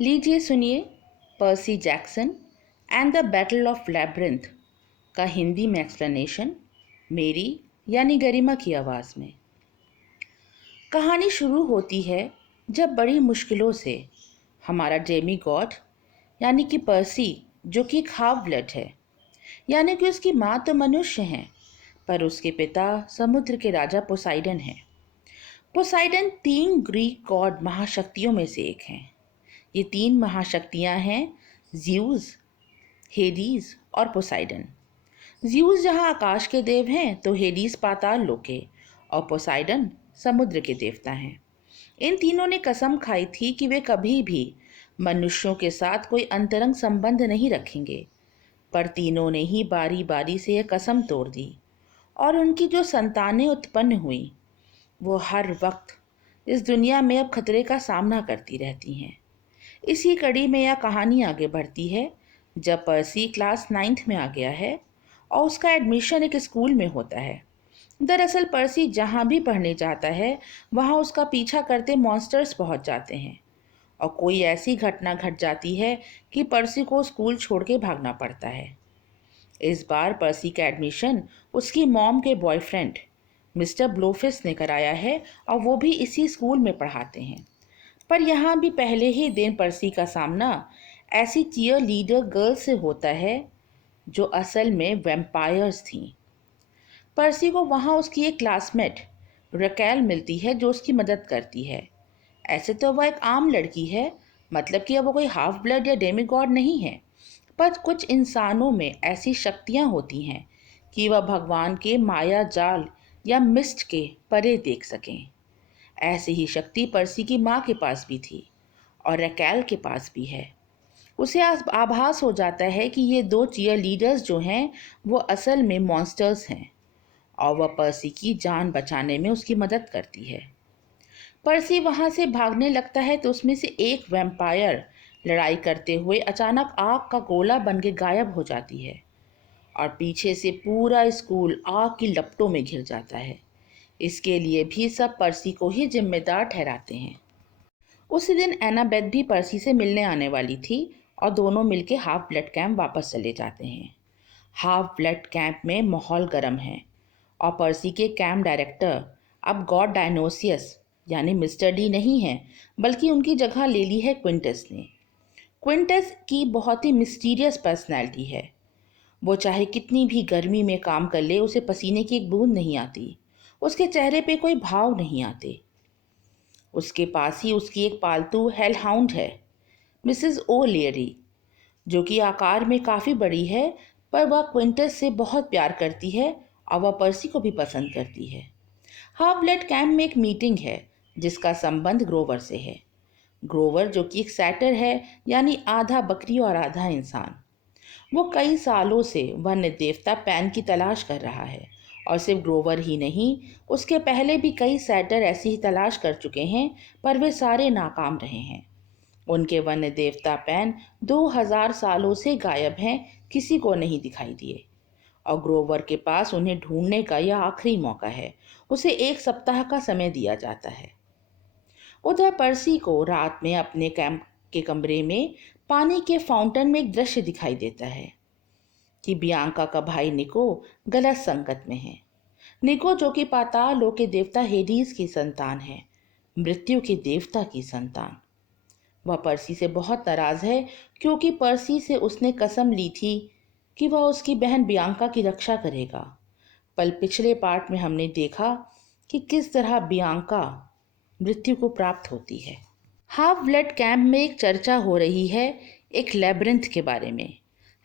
लीजिए सुनिए Percy Jackson and the battle of labyrinth का हिंदी में एक्सप्लेनेशन मेरी यानी गरिमा की आवाज़ में। कहानी शुरू होती है जब बड़ी मुश्किलों से हमारा डेमी गॉड यानी कि पर्सी, जो कि एक हाफ ब्लड है, यानी कि उसकी माँ तो मनुष्य हैं पर उसके पिता समुद्र के राजा पोसाइडन हैं। पोसाइडन 3 ग्रीक गॉड महाशक्तियों में से एक हैं। ये 3 महाशक्तियाँ हैं ज़्यूस, हेडीज और पोसाइडन। ज़्यूस जहाँ आकाश के देव हैं तो हेडीज पाताल लोक के और पोसाइडन समुद्र के देवता हैं। इन तीनों ने कसम खाई थी कि वे कभी भी मनुष्यों के साथ कोई अंतरंग संबंध नहीं रखेंगे, पर तीनों ने ही बारी बारी से यह कसम तोड़ दी और उनकी जो संतानें उत्पन्न हुई वो हर वक्त इस दुनिया में अब खतरे का सामना करती रहती हैं। इसी कड़ी में यह कहानी आगे बढ़ती है जब पर्सी क्लास 9th में आ गया है और उसका एडमिशन एक स्कूल में होता है। दरअसल पर्सी जहाँ भी पढ़ने जाता है वहाँ उसका पीछा करते मॉन्स्टर्स पहुँच जाते हैं और कोई ऐसी घटना घट जाती है कि पर्सी को स्कूल छोड़ के भागना पड़ता है। इस बार पर्सी का एडमिशन उसकी मॉम के बॉयफ्रेंड मिस्टर ब्लोफिस ने कराया है और वो भी इसी स्कूल में पढ़ाते हैं। पर यहाँ भी पहले ही दिन पर्सी का सामना ऐसी चीयर लीडर गर्ल से होता है जो असल में वैम्पायर्स थीं। पर्सी को वहाँ उसकी एक क्लासमेट रकेल मिलती है जो उसकी मदद करती है। ऐसे तो वह एक आम लड़की है, मतलब कि वो कोई हाफ ब्लड या डेमीगॉड नहीं है, पर कुछ इंसानों में ऐसी शक्तियाँ होती हैं कि वह भगवान के माया जाल या मिस्ट के परे देख सकें। ऐसी ही शक्ति पर्सी की माँ के पास भी थी और रैकेल के पास भी है। उसे आभास हो जाता है कि ये 2 चीयर लीडर्स जो हैं वो असल में मॉन्स्टर्स हैं और वह पर्सी की जान बचाने में उसकी मदद करती है। पर्सी वहाँ से भागने लगता है तो उसमें से एक वैम्पायर लड़ाई करते हुए अचानक आग का गोला बन के गायब हो जाती है और पीछे से पूरा स्कूल आग की लपटों में घिर जाता है। इसके लिए भी सब पर्सी को ही जिम्मेदार ठहराते हैं। उसी दिन एनाबेथ भी पर्सी से मिलने आने वाली थी और दोनों मिलके हाफ ब्लड कैंप वापस चले जाते हैं। हाफ ब्लड कैंप में माहौल गर्म है और पर्सी के कैंप डायरेक्टर अब गॉड डायनोसियस यानी मिस्टर डी नहीं है, बल्कि उनकी जगह ले ली है क्विंटस ने। क्विंटस की बहुत ही मिस्टीरियस पर्सनैलिटी है। वो चाहे कितनी भी गर्मी में काम कर ले उसे पसीने की एक बूंद नहीं आती, उसके चेहरे पे कोई भाव नहीं आते। उसके पास ही उसकी एक पालतू हेल हाउंड है, मिसेस ओ लेयरी, जो कि आकार में काफ़ी बड़ी है, पर वह क्विंटस से बहुत प्यार करती है और वह पर्सी को भी पसंद करती है। हाफ ब्लड कैंप में एक मीटिंग है जिसका संबंध ग्रोवर से है। ग्रोवर जो कि एक सैटर है, यानी आधा बकरी और आधा इंसान। वो कई सालों से वन्य देवता पैन की तलाश कर रहा है और सिर्फ ग्रोवर ही नहीं, उसके पहले भी कई सैटर ऐसी ही तलाश कर चुके हैं, पर वे सारे नाकाम रहे हैं। उनके वन्य देवता पैन 2000 सालों से गायब हैं, किसी को नहीं दिखाई दिए और ग्रोवर के पास उन्हें ढूंढने का यह आखिरी मौका है। उसे 1 सप्ताह का समय दिया जाता है। उधर पर्सी को रात में अपने कैंप के कमरे में पानी के फाउंटेन में एक दृश्य दिखाई देता है कि बियांका का भाई निको गलत संकट में है। निको जो कि पाताल लोक के देवता हेडीज की संतान है, मृत्यु के देवता की संतान। वह पर्सी से बहुत नाराज है क्योंकि पर्सी से उसने कसम ली थी कि वह उसकी बहन बियांका की रक्षा करेगा। पर पिछले पार्ट में हमने देखा कि किस तरह बियांका मृत्यु को प्राप्त होती है। हाफ ब्लड कैंप में एक चर्चा हो रही है एक लैब्रिंथ के बारे में।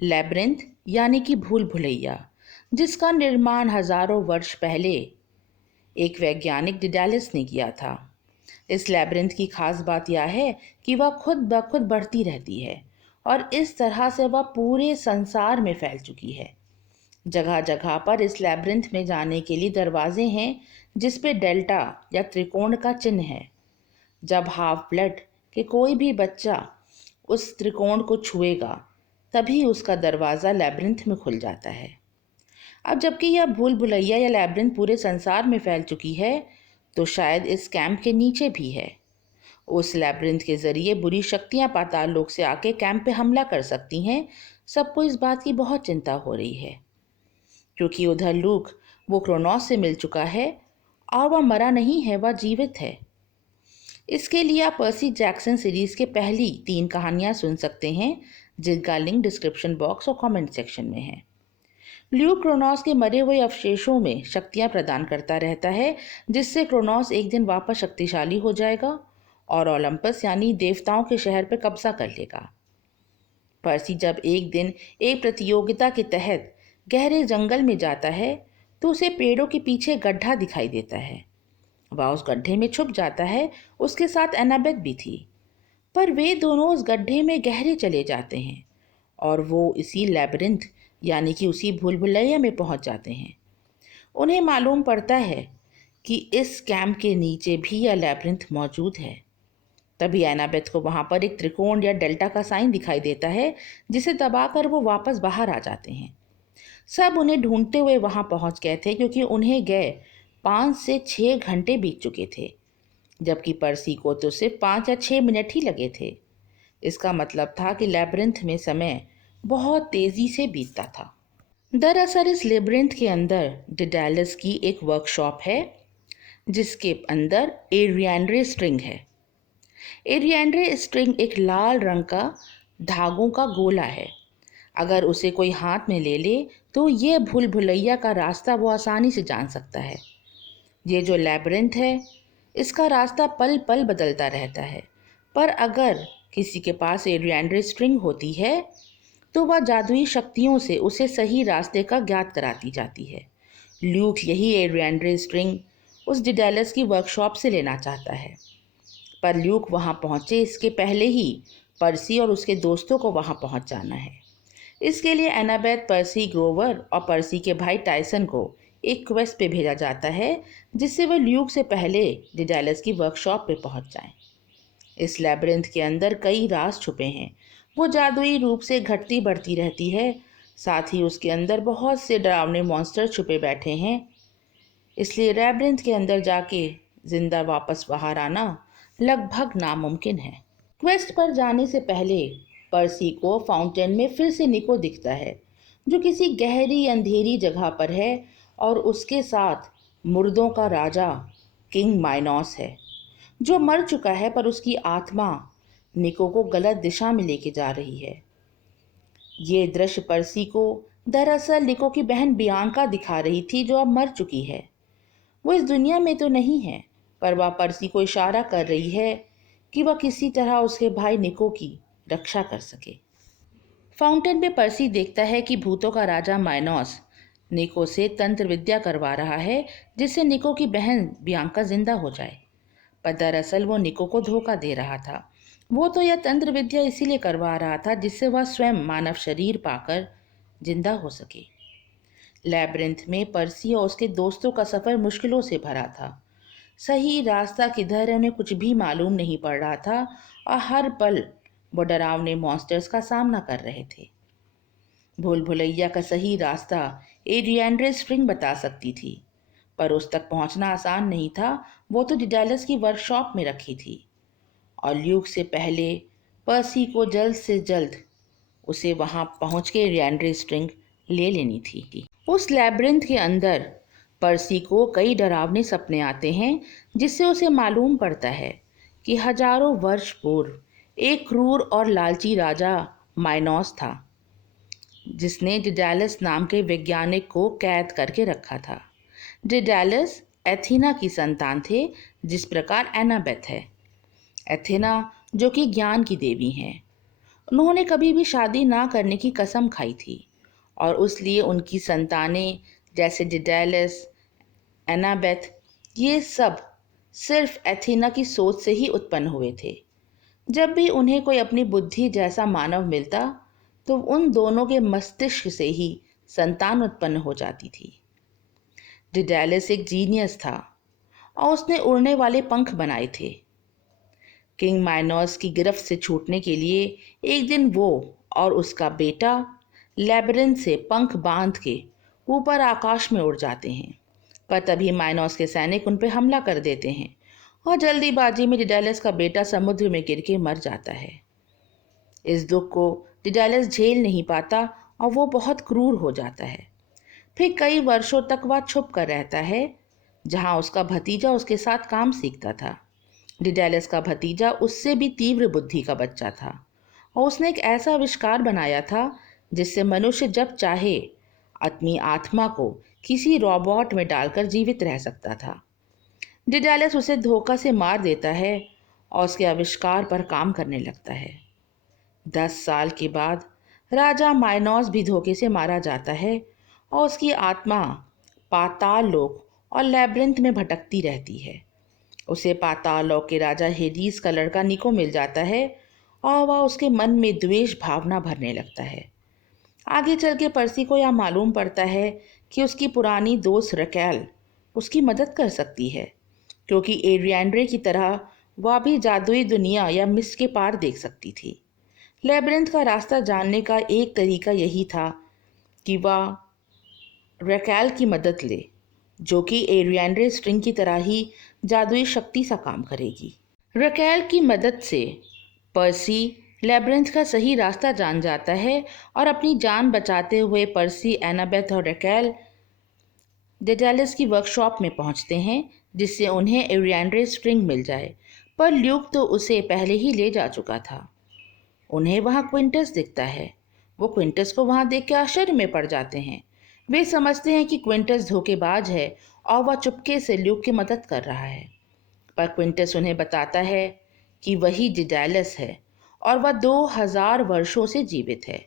लैब्रिंथ यानी कि भूल भुलैया, जिसका निर्माण हजारों वर्ष पहले एक वैज्ञानिक डिडालिस ने किया था। इस लैब्रिंथ की खास बात यह है कि वह खुद ब खुद बढ़ती रहती है और इस तरह से वह पूरे संसार में फैल चुकी है। जगह जगह पर इस लैब्रिंथ में जाने के लिए दरवाजे हैं जिस पे डेल्टा या त्रिकोण का चिन्ह है। जब हाफ ब्लड के कोई भी बच्चा उस त्रिकोण को छुएगा तभी उसका दरवाज़ा लैब्रिंथ में खुल जाता है। अब जबकि यह भूल भुलैया या लैब्रिंथ पूरे संसार में फैल चुकी है तो शायद इस कैंप के नीचे भी है। उस लैब्रिंथ के जरिए बुरी शक्तियां पाताल लोक से आके कैंप पे हमला कर सकती हैं। सबको इस बात की बहुत चिंता हो रही है, क्योंकि उधर लूक वो क्रोनोस से मिल चुका है और वह मरा नहीं है, वह जीवित है। इसके लिए आप पर्सी जैक्सन सीरीज के पहली 3 कहानियां सुन सकते हैं, जिनका लिंक डिस्क्रिप्शन बॉक्स और कमेंट सेक्शन में है। ल्यूक क्रोनोस के मरे हुए अवशेषों में शक्तियां प्रदान करता रहता है, जिससे क्रोनोस एक दिन वापस शक्तिशाली हो जाएगा और ओलंपस यानी देवताओं के शहर पर कब्जा कर लेगा। पर्सी जब एक दिन एक प्रतियोगिता के तहत गहरे जंगल में जाता है तो उसे पेड़ों के पीछे गड्ढा दिखाई देता है। वह उस गड्ढे में छुप जाता है। उसके साथ एनाबेथ भी थी, पर वे दोनों उस गड्ढे में गहरे चले जाते हैं और वो इसी लैबिरिंथ यानी कि उसी भूल भुलैया में पहुंच जाते हैं। उन्हें मालूम पड़ता है कि इस कैंप के नीचे भी यह लैबिरिंथ मौजूद है। तभी एनाबेथ को वहां पर एक त्रिकोण या डेल्टा का साइन दिखाई देता है, जिसे दबाकर वो वापस बाहर आ जाते हैं। सब उन्हें ढूंढते हुए वहां पहुंच गए थे, क्योंकि उन्हें गए 5 से 6 घंटे बीत चुके थे, जबकि पर्सी को तो सिर्फ 5 या 6 मिनट ही लगे थे। इसका मतलब था कि लैबिरिंथ में समय बहुत तेजी से बीतता था। दरअसल इस लेबिरिंथ के अंदर डिडालस की एक वर्कशॉप है, जिसके अंदर एरिएंड्रे स्ट्रिंग है। एरिएंड्रे स्ट्रिंग एक लाल रंग का धागों का गोला है। अगर उसे कोई हाथ में ले ले तो ये भूल भुलैया का रास्ता वो आसानी से जान सकता है। ये जो लैबिरिंथ है, इसका रास्ता पल पल बदलता रहता है, पर अगर किसी के पास एरिएंड्रे स्ट्रिंग होती है तो वह जादुई शक्तियों से उसे सही रास्ते का ज्ञात कराती जाती है। ल्यूक यही एरिएंड्रे स्ट्रिंग उस डिडालस की वर्कशॉप से लेना चाहता है, पर ल्यूक वहां पहुंचे इसके पहले ही पर्सी और उसके दोस्तों को वहां पहुंच जाना है। इसके लिए एनाबेथ, पर्सी, ग्रोवर और पर्सी के भाई टाइसन को एक क्वेस्ट पे भेजा जाता है, जिससे वे ल्यूक से पहले डिडालस की वर्कशॉप पे पहुंच जाएं। इस लैबिरिंथ के अंदर कई राज छुपे हैं। वो जादुई रूप से घटती बढ़ती रहती है। साथ ही उसके अंदर बहुत से डरावने मॉन्स्टर छुपे बैठे हैं। इसलिए लैबिरिंथ के अंदर जाके जिंदा वापस बाहर आना लगभग नामुमकिन है। क्वेस्ट पर जाने से पहले पर्सी को फाउंटेन में फिर से निको दिखता है, जो किसी गहरी अंधेरी जगह पर है, और उसके साथ मुर्दों का राजा किंग माइनॉस है, जो मर चुका है, पर उसकी आत्मा निको को गलत दिशा में लेके जा रही है। ये दृश्य पर्सी को दरअसल निको की बहन बियांका दिखा रही थी, जो अब मर चुकी है। वो इस दुनिया में तो नहीं है, पर वह पर्सी को इशारा कर रही है कि वह किसी तरह उसके भाई निको की रक्षा कर सके। फाउंटेन में पर्सी देखता है कि भूतों का राजा माइनॉस निको से तंत्र विद्या करवा रहा है, जिससे निको की बहन बियांका जिंदा हो जाए। पर दरअसल वो निको को धोखा दे रहा था। वो तो यह तंत्र विद्या इसीलिए करवा रहा था जिससे वह स्वयं मानव शरीर पाकर जिंदा हो सके। लैबिरिंथ में पर्सी और उसके दोस्तों का सफर मुश्किलों से भरा था। सही रास्ता किधर है उन्हें कुछ भी मालूम नहीं पड़ रहा था, और हर पल वो डरावने मॉन्स्टर्स का सामना कर रहे थे। भूल भुलैया का सही रास्ता एरिएंड्रे स्ट्रिंग बता सकती थी, पर उस तक पहुंचना आसान नहीं था। वो तो डिडालस की वर्कशॉप में रखी थी, और ल्यूक से पहले पर्सी को जल्द से जल्द उसे वहां पहुंच के एरिएंड्रे स्ट्रिंग ले लेनी थी। उस लैबिरिंथ के अंदर पर्सी को कई डरावने सपने आते हैं, जिससे उसे मालूम पड़ता है कि हजारों वर्ष पूर्व एक क्रूर और लालची राजा माइनॉस था, जिसने डिडालस नाम के वैज्ञानिक को कैद करके रखा था। डिडालस एथीना की संतान थे, जिस प्रकार एनाबेथ है। एथेना जो कि ज्ञान की देवी हैं, उन्होंने कभी भी शादी ना करने की कसम खाई थी, और उसलिए उनकी संतानें जैसे डिडालस, एनाबेथ, ये सब सिर्फ एथेना की सोच से ही उत्पन्न हुए थे। जब भी उन्हें कोई अपनी बुद्धि जैसा मानव मिलता तो उन दोनों के मस्तिष्क से ही संतान उत्पन्न हो जाती थी। डिडालस एक जीनियस था और उसने उड़ने वाले पंख बनाए थे। किंग माइनॉस की गिरफ्त से छूटने के लिए एक दिन वो और उसका बेटा लैबिरिंथ से पंख बांध के ऊपर आकाश में उड़ जाते हैं, पर तभी माइनॉस के सैनिक उन पर हमला कर देते हैं और जल्दीबाजी में डिडालस का बेटा समुद्र में गिर के मर जाता है। इस दुख को डिडालस झेल नहीं पाता और वो बहुत क्रूर हो जाता है। फिर कई वर्षों तक वह छुप कर रहता है, जहां उसका भतीजा उसके साथ काम सीखता था। डिडालस का भतीजा उससे भी तीव्र बुद्धि का बच्चा था और उसने एक ऐसा आविष्कार बनाया था जिससे मनुष्य जब चाहे अपनी आत्मा को किसी रोबोट में डालकर जीवित रह सकता था। डिडालस उसे धोखा से मार देता है और उसके आविष्कार पर काम करने लगता है। 10 साल के बाद राजा माइनोस भी धोखे से मारा जाता है और उसकी आत्मा पाताल लोक और लैब्रिंथ में भटकती रहती है। उसे पाताल लोक के राजा हेडीस का लड़का निको मिल जाता है और वह उसके मन में द्वेष भावना भरने लगता है। आगे चल के पर्सी को यह मालूम पड़ता है कि उसकी पुरानी दोस्त रकेल उसकी मदद कर सकती है, क्योंकि एड्रियाड्रे की तरह वह भी जादुई दुनिया या मिस्ट के पार देख सकती थी। लेब्रिंथ का रास्ता जानने का एक तरीका यही था कि वह रकेल की मदद ले, जो कि एड्रियाड्रे स्ट्रिंग की तरह ही जादुई शक्ति सा काम करेगी। रकेल की मदद से पर्सी लेब्रिंथ का सही रास्ता जान जाता है और अपनी जान बचाते हुए पर्सी, एनाबेथ और रकेल डिडालस की वर्कशॉप में पहुंचते हैं, जिससे उन्हें एड्रियाड्रे स्ट्रिंग मिल जाए। पर ल्यूक तो उसे पहले ही ले जा चुका था। उन्हें वहाँ क्विंटस दिखता है। वो क्विंटस को वहाँ देख के आश्चर्य में पड़ जाते हैं। वे समझते हैं कि क्विंटस धोखेबाज है और वह चुपके से ल्यूक की मदद कर रहा है। पर क्विंटस उन्हें बताता है कि वही डिडालस है और वह 2000 वर्षों से जीवित है।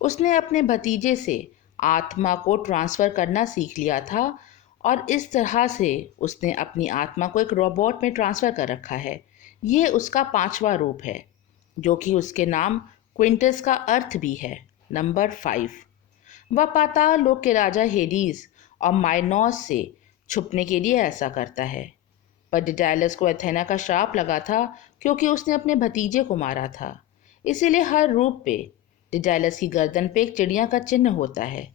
उसने अपने भतीजे से आत्मा को ट्रांसफ़र करना सीख लिया था और इस तरह से उसने अपनी आत्मा को एक रोबोट में ट्रांसफ़र कर रखा है। ये उसका 5वां रूप है, जो कि उसके नाम क्विंटस का अर्थ भी है, नंबर 5। वह पाताल लोक के राजा हेडीस और माइनोस से छुपने के लिए ऐसा करता है। पर डिडालस को एथेना का श्राप लगा था, क्योंकि उसने अपने भतीजे को मारा था। इसीलिए हर रूप पे डिडालस की गर्दन पे एक चिड़िया का चिन्ह होता है,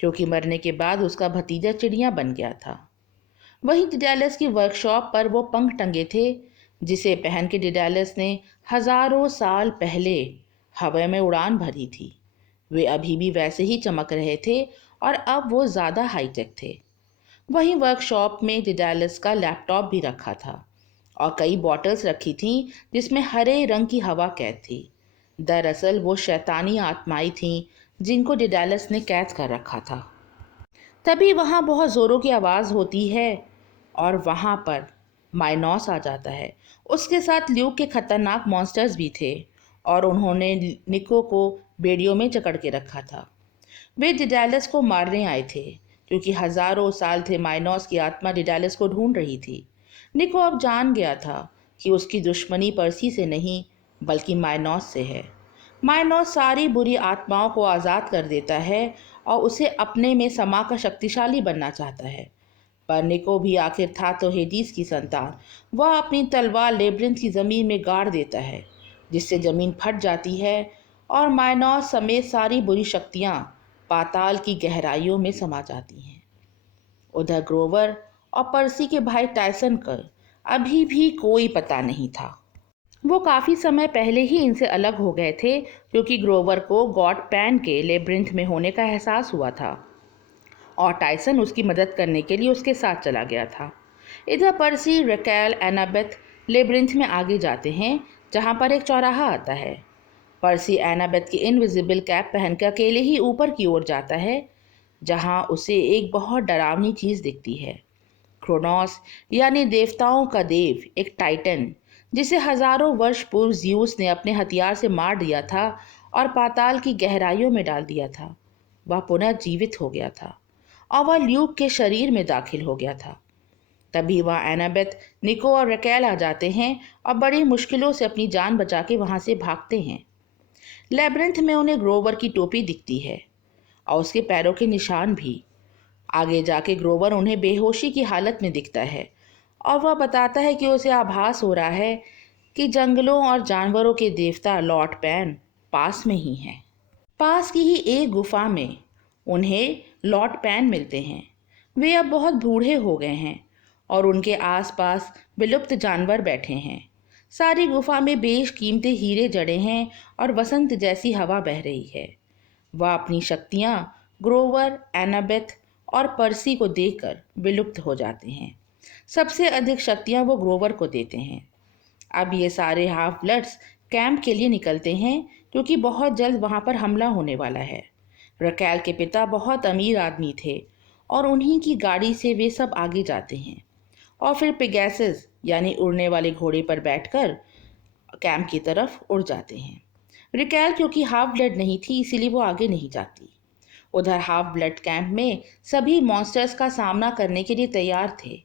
क्योंकि मरने के बाद उसका भतीजा चिड़िया बन गया था। वहीं डिडालस की वर्कशॉप पर वो पंख टंगे थे, जिसे पहन के डिडालस ने हजारों साल पहले हवा में उड़ान भरी थी। वे अभी भी वैसे ही चमक रहे थे और अब वो ज़्यादा हाईटेक थे। वहीं वर्कशॉप में डिडालस का लैपटॉप भी रखा था और कई बॉटल्स रखी थीं जिसमें हरे रंग की हवा कैद थी। दरअसल वो शैतानी आत्माएं थीं जिनको डिडालस ने कैद कर रखा था। तभी वहाँ बहुत ज़ोरों की आवाज़ होती है और वहाँ पर माइनोस आ जाता है। उसके साथ ल्यूक के खतरनाक मॉन्स्टर्स भी थे और उन्होंने निको को बेड़ियों में जकड़ के रखा था। वे डिडालस को मारने आए थे, क्योंकि हजारों साल थे माइनोस की आत्मा डिडालस को ढूंढ रही थी। निको अब जान गया था कि उसकी दुश्मनी पर्सी से नहीं बल्कि माइनोस से है। माइनोस सारी बुरी आत्माओं को आज़ाद कर देता है और उसे अपने में समा कर शक्तिशाली बनना चाहता है। पर निको भी आखिर था तो हेडीस की संतान। वह अपनी तलवार लेब्रिंथ की ज़मीन में गाड़ देता है, जिससे ज़मीन फट जाती है और माइनोस समेत सारी बुरी शक्तियाँ पाताल की गहराइयों में समा जाती हैं। उधर ग्रोवर और पर्सी के भाई टायसन का अभी भी कोई पता नहीं था। वो काफ़ी समय पहले ही इनसे अलग हो गए थे, क्योंकि ग्रोवर को गॉड पैन के लेब्रिंथ में होने का एहसास हुआ था और टायसन उसकी मदद करने के लिए उसके साथ चला गया था। इधर पर्सी, रकेल, एनाबेथ लेब्रिंथ में आगे जाते हैं, जहाँ पर एक चौराहा आता है। पर्सी एनाबेथ की इनविजिबल कैप पहन के अकेले ही ऊपर की ओर जाता है, जहाँ उसे एक बहुत डरावनी चीज़ दिखती है। क्रोनोस यानी देवताओं का देव, एक टाइटन, जिसे हजारों वर्ष पूर्व ज़्यूस ने अपने हथियार से मार दिया था और पाताल की गहराइयों में डाल दिया था। वह पुनः जीवित हो गया था और वह ल्यूक के शरीर में दाखिल हो गया था। तभी वह एनाबेथ, निको और रकेल आ जाते हैं और बड़ी मुश्किलों से अपनी जान बचा के वहाँ से भागते हैं। लेब्रिंथ में उन्हें ग्रोवर की टोपी दिखती है और उसके पैरों के निशान भी। आगे जाके ग्रोवर उन्हें बेहोशी की हालत में दिखता है और वह बताता है कि उसे आभास हो रहा है कि जंगलों और जानवरों के देवता लॉर्ड पैन पास में ही हैं। पास की ही एक गुफा में उन्हें लॉर्ड पैन मिलते हैं। वे अब बहुत बूढ़े हो गए हैं और उनके आसपास विलुप्त जानवर बैठे हैं। सारी गुफा में बेशकीमती हीरे जड़े हैं और वसंत जैसी हवा बह रही है। वह अपनी शक्तियाँ ग्रोवर, एनाबेथ और पर्सी को देखकर विलुप्त हो जाते हैं। सबसे अधिक शक्तियाँ वो ग्रोवर को देते हैं। अब ये सारे हाफ ब्लड्स कैंप के लिए निकलते हैं क्योंकि बहुत जल्द वहाँ पर हमला होने वाला है। रकेल के पिता बहुत अमीर आदमी थे और उन्हीं की गाड़ी से वे सब आगे जाते हैं और फिर पेगासस यानी उड़ने वाले घोड़े पर बैठकर कैंप की तरफ उड़ जाते हैं। रकेल क्योंकि हाफ ब्लड नहीं थी इसीलिए वो आगे नहीं जाती। उधर हाफ ब्लड कैंप में सभी मॉन्स्टर्स का सामना करने के लिए तैयार थे।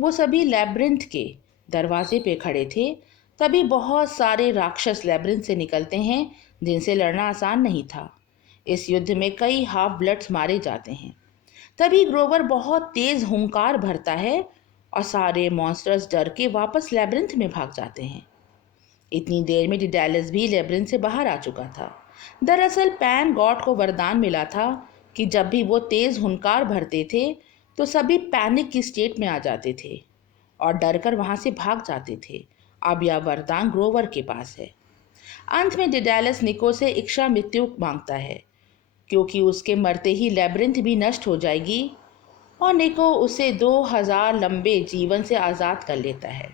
वो सभी लैब्रिंथ के दरवाजे पे खड़े थे। तभी बहुत सारे राक्षस लैब्रिंथ से निकलते हैं जिनसे लड़ना आसान नहीं था। इस युद्ध में कई हाफ ब्लड्स मारे जाते हैं। तभी ग्रोवर बहुत तेज हुंकार भरता है और सारे मॉन्स्टर्स डर के वापस लैब्रिंथ में भाग जाते हैं। इतनी देर में डिडेलस भी लैब्रिंथ से बाहर आ चुका था। दरअसल पैन गॉड को वरदान मिला था कि जब भी वो तेज हुंकार भरते थे तो सभी पैनिक की स्टेट में आ जाते थे और डर कर वहाँ से भाग जाते थे। अब यह वरदान ग्रोवर के पास है। अंत में डिडेलस निको से इच्छा मृत्यु मांगता है क्योंकि उसके मरते ही लैब्रिंथ भी नष्ट हो जाएगी और निको उसे 2000 लंबे जीवन से आज़ाद कर लेता है।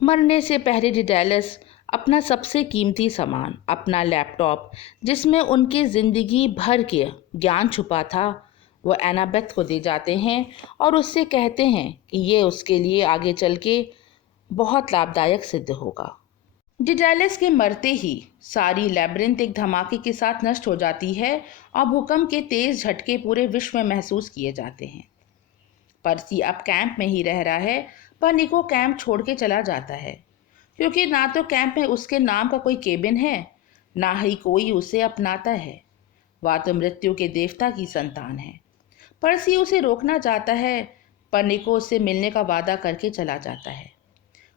मरने से पहले डिडेलस अपना सबसे कीमती सामान, अपना लैपटॉप जिसमें उनके ज़िंदगी भर के ज्ञान छुपा था, वो एनाबेथ को दे जाते हैं और उससे कहते हैं कि ये उसके लिए आगे चल के बहुत लाभदायक सिद्ध होगा। डिडेलस के मरते ही सारी लैब्रिंथ एक धमाके के साथ नष्ट हो जाती है और भूकंप के तेज झटके पूरे विश्व में महसूस किए जाते हैं। पर्सी अब कैंप में ही रह रहा है पर निको कैंप छोड़ के चला जाता है क्योंकि ना तो कैंप में उसके नाम का कोई केबिन है ना ही कोई उसे अपनाता है। वह तो मृत्यु के देवता की संतान है। पर्सी उसे रोकना चाहता है पर निको उससे मिलने का वादा करके चला जाता है।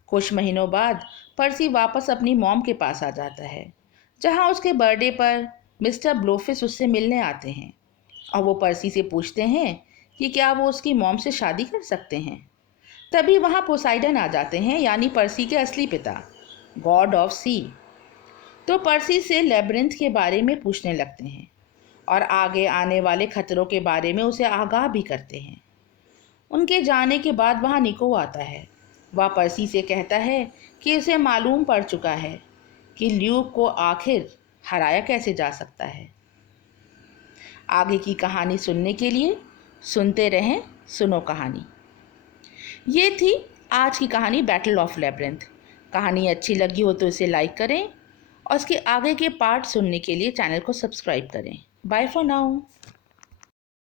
कुछ महीनों बाद पर्सी वापस अपनी मॉम के पास आ जाता है जहां उसके बर्थडे पर मिस्टर ब्लोफिस उससे मिलने आते हैं और वो पर्सी से पूछते हैं कि क्या वो उसकी मॉम से शादी कर सकते हैं। तभी वहाँ पोसाइडन आ जाते हैं यानी पर्सी के असली पिता, गॉड ऑफ सी। तो पर्सी से लैब्रिंथ के बारे में पूछने लगते हैं और आगे आने वाले खतरों के बारे में उसे आगाह भी करते हैं। उनके जाने के बाद वहाँ निको आता है। वह पर्सी से कहता है कि उसे मालूम पड़ चुका है कि ल्यूक को आखिर हराया कैसे जा सकता है। आगे की कहानी सुनने के लिए सुनते रहें सुनो कहानी। ये थी आज की कहानी बैटल ऑफ लैब्रिंथ। कहानी अच्छी लगी हो तो इसे लाइक करें और इसके आगे के पार्ट सुनने के लिए चैनल को सब्सक्राइब करें। Bye for now.